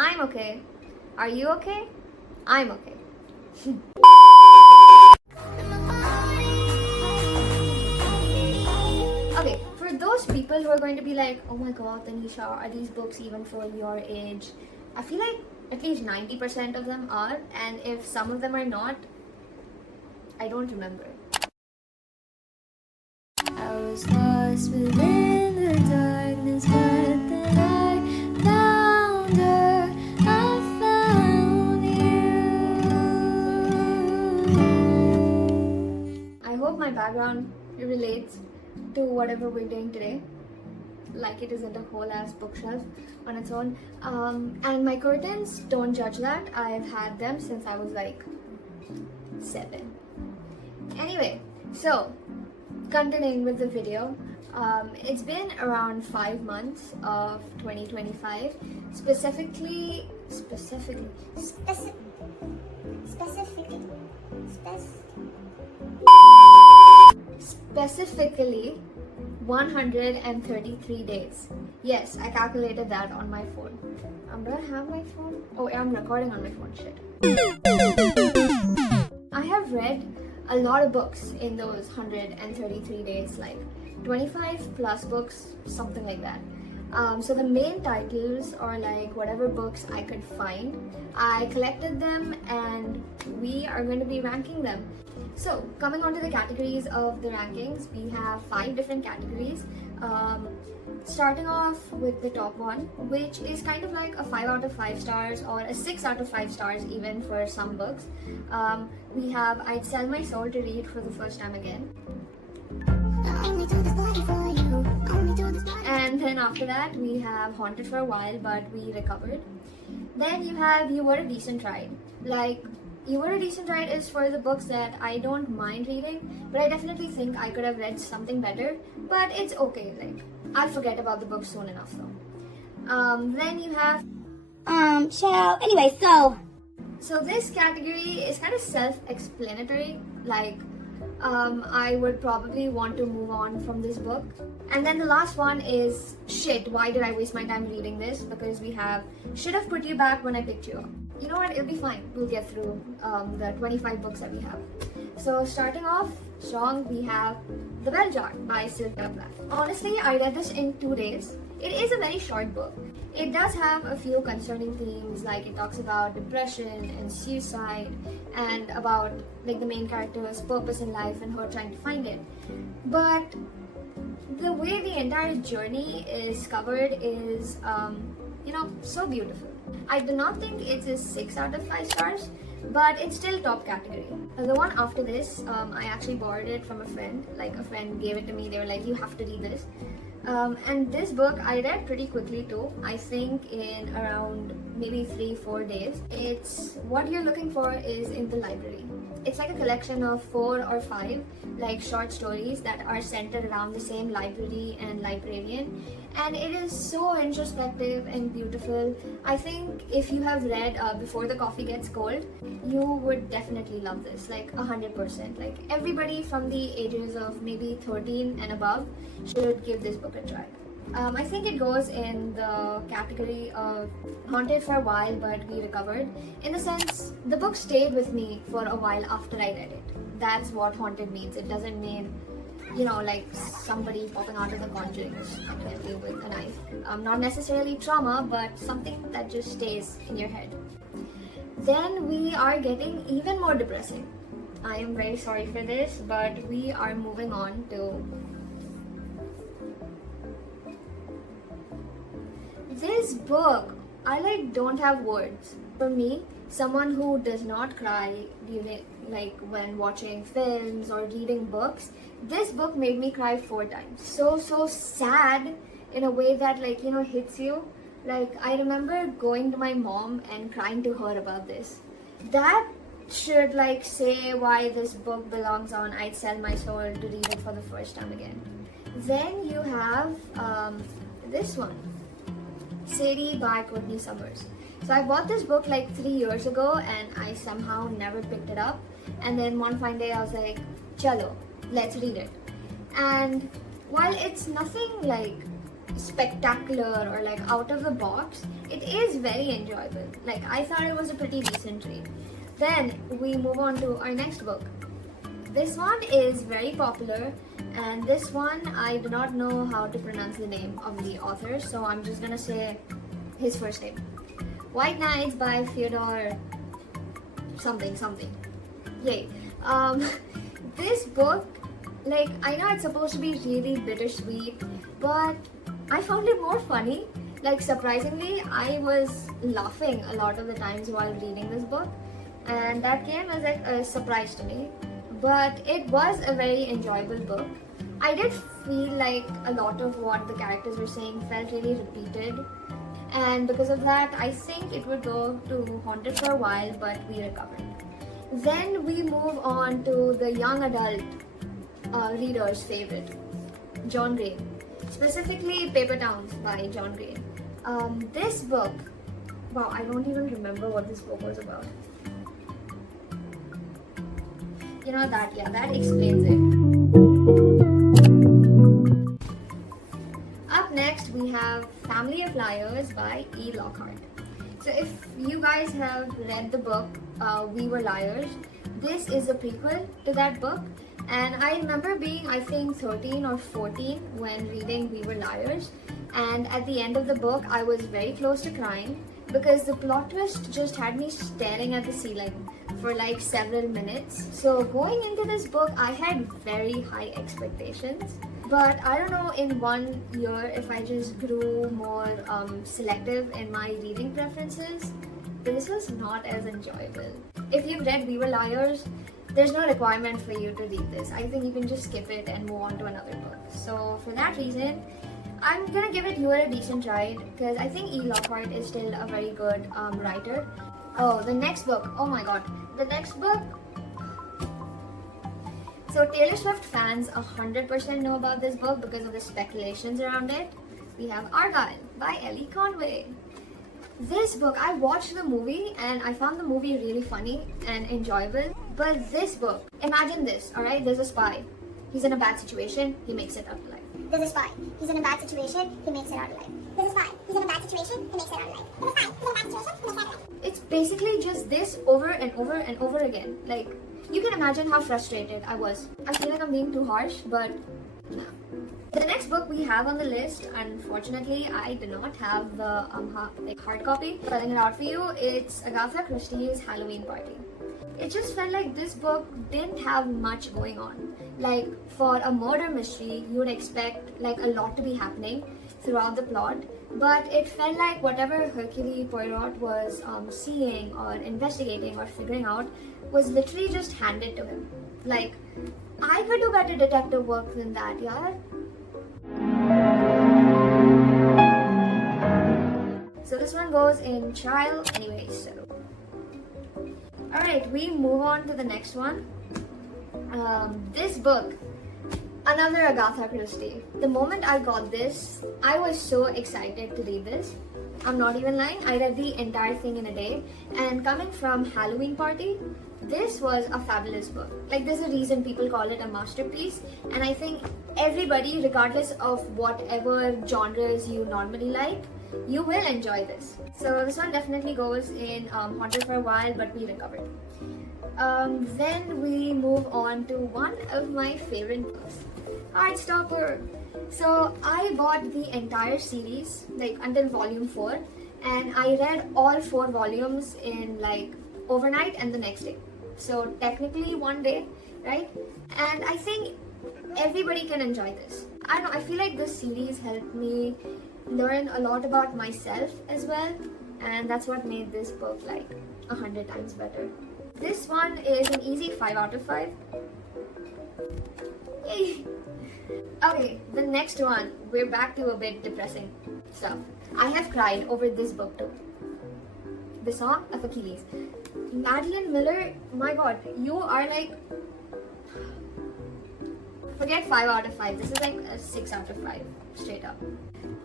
I'm okay. Are you okay? I'm okay. Okay, for those people who are going to be like, oh my god, Tanisha, are these books even for your age? I feel like at least 90% of them are, and if some of them are not, I don't remember. I was lost within the darkness, but then I found her. I found you. I hope my background relates to whatever we're doing today. Like it isn't a whole ass bookshelf on its own. And my curtains, don't judge that. I've had them since I was like 7. Anyway, so continuing with the video, it's been around 5 months of 2025, specifically 133 days. Yes, I calculated that on my phone. Do I have my phone? Oh, I'm recording on my phone, shit. I have read a lot of books in those 133 days, like 25 plus books, something like that. So the main titles, or like whatever books I could find, I collected them and we are going to be ranking them. So coming on to the categories of the rankings, we have 5 different categories. Starting off with the top one, which is kind of like a 5 out of 5 stars or a 6 out of 5 stars even for some books. We have I'd Sell My Soul to Read for the First Time Again. And then after that we have Haunted for a While But We Recovered. Then you have You Were a Decent Ride. Like, You Were a Decent Ride is for the books that I don't mind reading, but I definitely think I could have read something better, but it's okay, like, I'll forget about the book soon enough though. Then you have So this category is kind of self-explanatory, like, I would probably want to move on from this book. And then the last one is shit, why did I waste my time reading this? Because we have Should Have Put You Back When I Picked You Up. You know what, it'll be fine. We'll get through the 25 books that we have. So starting off strong, we have The Bell Jar by Sylvia Plath. Honestly, I read this in 2 days. It is a very short book. It does have a few concerning themes, like it talks about depression and suicide and about like the main character's purpose in life and her trying to find it. But the way the entire journey is covered is, so beautiful. I do not think it's a 6 out of 5 stars, but it's still top category. The one after this, I actually borrowed it from a friend. Like, a friend gave it to me. They were like, you have to read this. And this book I read pretty quickly too. I think in around maybe 3-4 days. It's what you're looking for is in the library. It's like a collection of 4 or 5 like short stories that are centered around the same library and librarian, and it is so introspective and beautiful. I think if you have read Before the Coffee Gets Cold, you would definitely love this, like 100%. Like, everybody from the ages of maybe 13 and above should give this book a try. I think it goes in the category of Haunted for a While But We Recovered, in the sense the book stayed with me for a while after I read it. That's what haunted means. It doesn't mean, like somebody popping out of the Conjuring coming at you with a knife. Not necessarily trauma, but something that just stays in your head. Then we are getting even more depressing. I am very sorry for this, but we are moving on to this book. I don't have words. For me, someone who does not cry during when watching films or reading books, this book made me cry 4 times. So sad in a way that hits you. Like, I remember going to my mom and crying to her about this. That should say why this book belongs on I'd Sell My Soul to Read It for the First Time Again. Then you have this one, Sadie by Courtney. So I bought this book 3 years ago and I somehow never picked it up. And then one fine day I was like, chalo, let's read it. And while it's nothing spectacular or like out of the box, it is very enjoyable. Like, I thought it was a pretty decent read. Then we move on to our next book. This one is very popular, and this one I do not know how to pronounce the name of the author, so I'm just gonna say his first name. White Nights by Fyodor something. Yay. This book, like, I know it's supposed to be really bittersweet, but I found it more funny. Like, surprisingly, I was laughing a lot of the times while reading this book, and that came as like a surprise to me. But it was a very enjoyable book. I did feel like a lot of what the characters were saying felt really repeated, and because of that, I think it would go to Haunted for a while, but we recovered. Then we move on to the young adult reader's favorite, John Green. Specifically, Paper Towns by John Green. This book, wow, I don't even remember what this book was about. You know that, yeah, that explains it. Up next, we have Family of Liars by E. Lockhart. So if you guys have read the book, We Were Liars, this is a prequel to that book. And I remember being, I think, 13 or 14 when reading We Were Liars. And at the end of the book, I was very close to crying because the plot twist just had me staring at the ceiling for like several minutes. So going into this book, I had very high expectations. But I don't know, in 1 year, if I just grew more selective in my reading preferences, this was not as enjoyable. If you've read We Were Liars, there's no requirement for you to read this. I think you can just skip it and move on to another book. So for that reason, I'm gonna give it You a decent ride because I think E. Lockhart is still a very good writer. Oh, the next book. Oh my god. The next book. So Taylor Swift fans 100% know about this book because of the speculations around it. We have Argylle by Elly Conway. This book, I watched the movie and I found the movie really funny and enjoyable. But this book, imagine this, alright? There's a spy. He's in a bad situation, he makes it out alive. There's a spy. He's in a bad situation, he makes it out alive. There's a spy. He's in a bad situation, he makes it out alive. There's a spy. He's in a bad situation, he makes it out alive. It's basically just this over and over and over again. Like, you can imagine how frustrated I was. I feel like I'm being too harsh, but the next book we have on the list, unfortunately, I do not have the hard copy. Spelling it out for you, it's Agatha Christie's Halloween Party. It just felt like this book didn't have much going on. Like, for a murder mystery, you would expect like a lot to be happening throughout the plot, but it felt like whatever Hercule Poirot was seeing or investigating or figuring out was literally just handed to him. Like, I could do better detective work than that, yeah? So this one goes in trial anyway, so. Alright, we move on to the next one. This book, another Agatha Christie. The moment I got this, I was so excited to read this. I'm not even lying, I read the entire thing in a day. And coming from Halloween Party, this was a fabulous book. Like, there's a reason people call it a masterpiece. And I think everybody, regardless of whatever genres you normally like, you will enjoy this. So this one definitely goes in Haunted for a while, but we recovered. Then we move on to one of my favorite books, Heartstopper. So I bought the entire series, like until volume 4, and I read all 4 volumes in like overnight and the next day. So technically 1 day, right? And I think everybody can enjoy this. I don't know, I feel like this series helped me learn a lot about myself as well, and that's what made this book like 100 times better. This one is an easy 5 out of 5. Yay! Okay, the next one, we're back to a bit depressing stuff. I have cried over this book too. The Song of Achilles. Madeline Miller, my god, you are like... Forget 5 out of 5, this is like a 6 out of 5, straight up.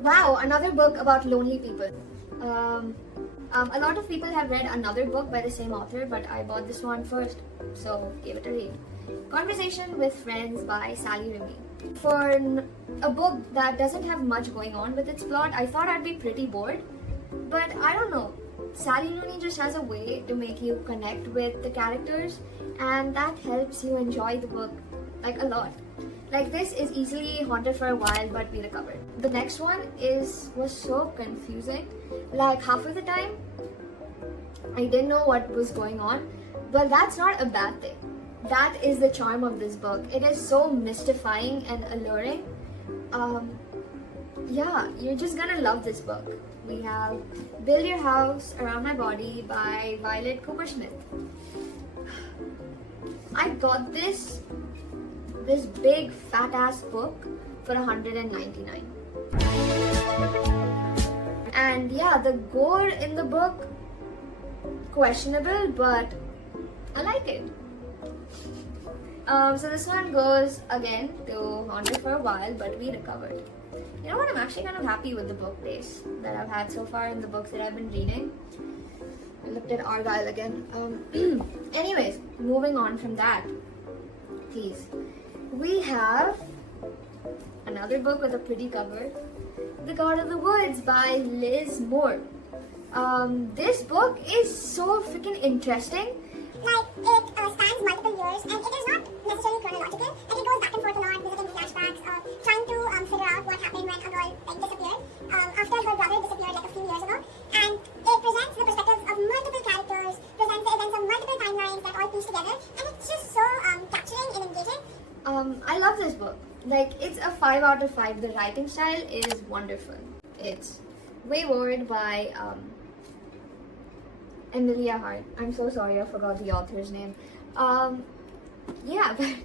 Wow, another book about lonely people. A lot of people have read another book by the same author, but I bought this one first, so gave it a read. Conversation with Friends by Sally Rooney. For a book that doesn't have much going on with its plot, I thought I'd be pretty bored, but I don't know. Sally Rooney just has a way to make you connect with the characters, and that helps you enjoy the book like a lot. Like, this is easily Haunted for a While, but we recovered. The next one was so confusing. Like, half of the time I didn't know what was going on, but that's not a bad thing. That is the charm of this book. It is so mystifying and alluring. Yeah, you're just gonna love this book. We have Build Your House Around My Body by Violet Kupersmith. I got this big fat ass book for $199. And yeah, the gore in the book, questionable, but I like it. So this one goes again to Haunted for a While, but we recovered. You know what? I'm actually kind of happy with the book pace that I've had so far in the books that I've been reading. I looked at Argylle again. Anyways, moving on from that, please. We have another book with a pretty cover, The God of the Woods by Liz Moore. This book is so freaking interesting. Like, it spans multiple years, and it is not necessarily chronological. Like, it goes back and forth a lot, visiting flashbacks, trying to figure out what happened when a girl disappeared after her brother disappeared like a few years ago. And it presents the perspectives of multiple characters, presents the events of multiple timelines that all piece together, and it's just so capturing and engaging. I love this book. Like, it's a 5 out of 5. The writing style is wonderful. It's Weyward by Emilia Hart. I'm so sorry, I forgot the author's name. Yeah, but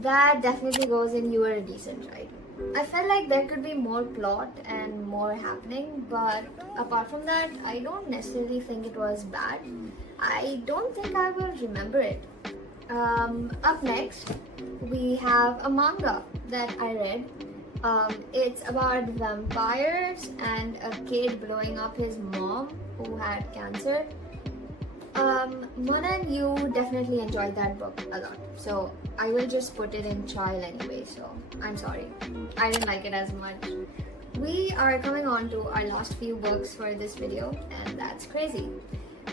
that definitely goes in You Were a Decent Ride. I felt like there could be more plot and more happening, but apart from that, I don't necessarily think it was bad. I don't think I will remember it. Up next, we have a manga that I read. It's about vampires and a kid blowing up his mom who had cancer. Mona, you definitely enjoyed that book a lot, so I will just put it in trial anyway, so I'm sorry. I didn't like it as much. We are coming on to our last few books for this video, and that's crazy.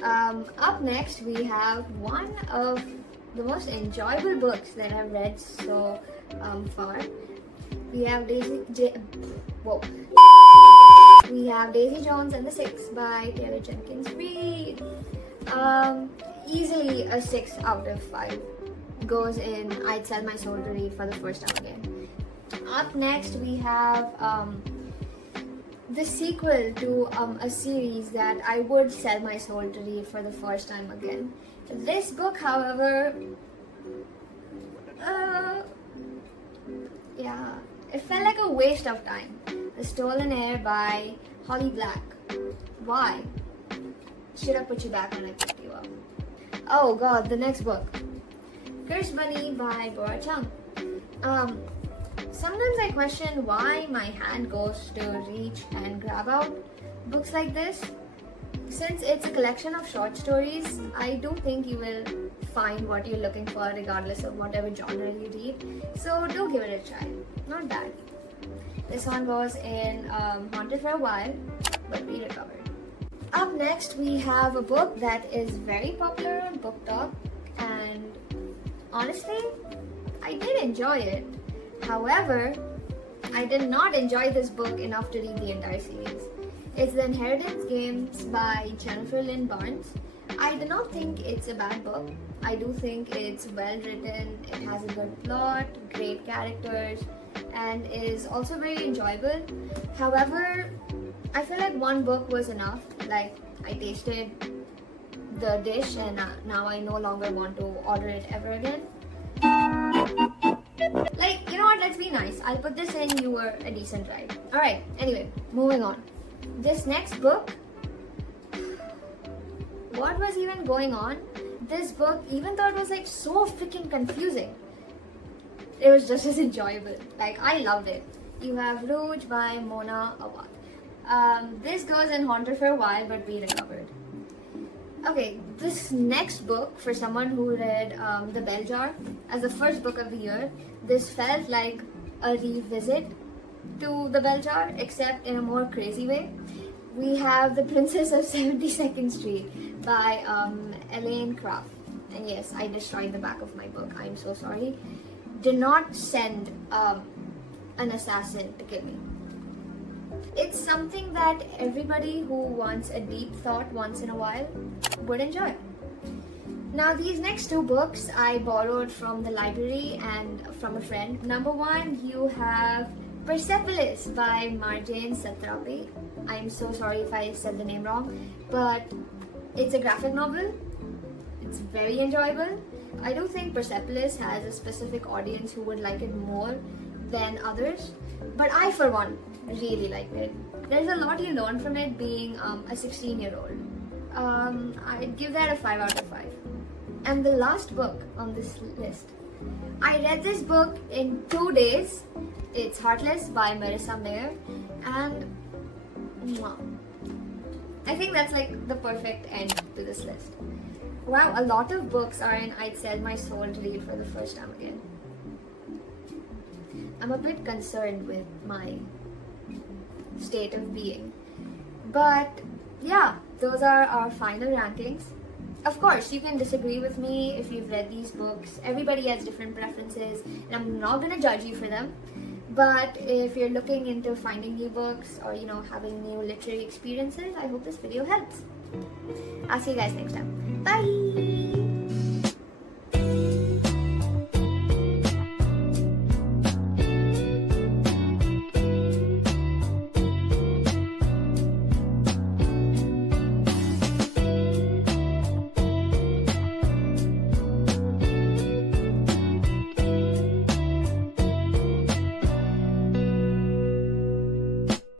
Up next, we have one of the most enjoyable books that I've read so far. We have Daisy Jones and the Six by Taylor Jenkins Reid. Easily a 6 out of 5. Goes in I'd Sell My Soul to Read for the first time again. Up next, we have the sequel to a series that I would sell my soul to read for the first time again. This book, however, yeah, it felt like a waste of time. The Stolen Heir by Holly Black. Why? Should I put you back when I picked you up? Oh god, the next book. Cursed Bunny by Bora Chung. Sometimes I question why my hand goes to reach and grab out books like this. Since it's a collection of short stories, I do think you will find what you're looking for regardless of whatever genre you read. So do give it a try. Not bad. This one goes in Haunted for a While, but we recovered. Up next, we have a book that is very popular on Book Talk, and honestly, I did enjoy it. However, I did not enjoy this book enough to read the entire series. It's The Inheritance Games by Jennifer Lynn Barnes. I do not think it's a bad book. I do think it's well written, it has a good plot, great characters, and is also very enjoyable. However, I feel like one book was enough. Like, I tasted the dish and now I no longer want to order it ever again. Like, you know what, let's be nice. I'll put this in You Were a Decent Ride. Alright, anyway, moving on. This next book, what was even going on? This book, even though it was like so freaking confusing, it was just as enjoyable. Like, I loved it. You have Rouge by Mona Awad. This goes in haunter for a while, but we recovered. Okay, this next book, for someone who read The Bell Jar as the first book of the year, this felt like a revisit to The Bell Jar, except in a more crazy way. We have The Princess of 72nd Street by Elaine Craft. And yes, I destroyed the back of my book. I'm so sorry. Do not send an assassin to kill me. It's something that everybody who wants a deep thought once in a while would enjoy. Now, these next two books I borrowed from the library and from a friend. Number one, you have Persepolis by Marjane Satrapi. I'm so sorry if I said the name wrong, but it's a graphic novel. It's very enjoyable. I do think Persepolis has a specific audience who would like it more than others, but I, for one, really liked it. There's a lot you learn from it being a 16-year-old. I'd give that a 5 out of 5. And the last book on this list, I read this book in 2 days. It's Heartless by Marissa Mayer, and I think that's like the perfect end to this list. Wow, a lot of books are in I'd sell my soul to read for the first time again. I'm a bit concerned with my state of being. But yeah, those are our final rankings. Of course, you can disagree with me if you've read these books. Everybody has different preferences, and I'm not going to judge you for them. But if you're looking into finding new books or, having new literary experiences, I hope this video helps. I'll see you guys next time. Bye!